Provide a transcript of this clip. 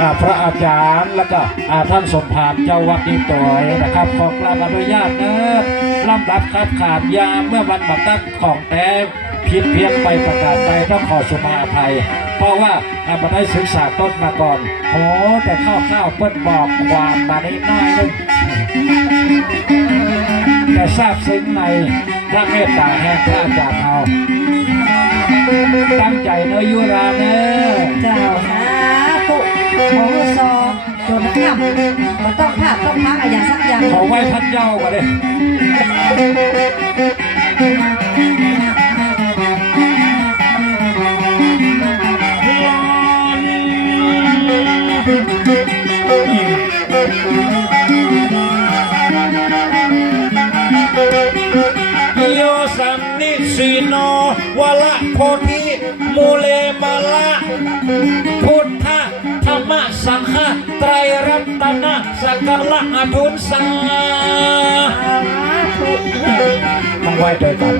อาพระอาจารย์แล้วก็อาท่านสมภารเจ้าวัดนี่ต่อยนะครับขอกราบอนุญาตนะลำดับคัดขาดยาเมื่อวันบัตรของแต้ผิดเพี้ยนไปประการใดต้องขอสุมาอภัย เพราะว่าอามาได้ศึกษาต้นมาก่อนโอ้แต่ข้าวข้าวเปิ้นบอกความมาได้น้อยนึงแต่ทราบซึ้งในพระเมตตาแห่งพระอาจารย์เราตั้งใจเนื้อยุราเน้อ จนค่ำก็ต้องพาต้องพักอะไรอย่างสักอย่าง ขอไหว้ท่านเจ้ามาเลยโยสันนิสีโนวะละโพธิมูเลมาละพุทธธรรมสังฆไต dan tanah sakarlah adun sah. Mengwai dekat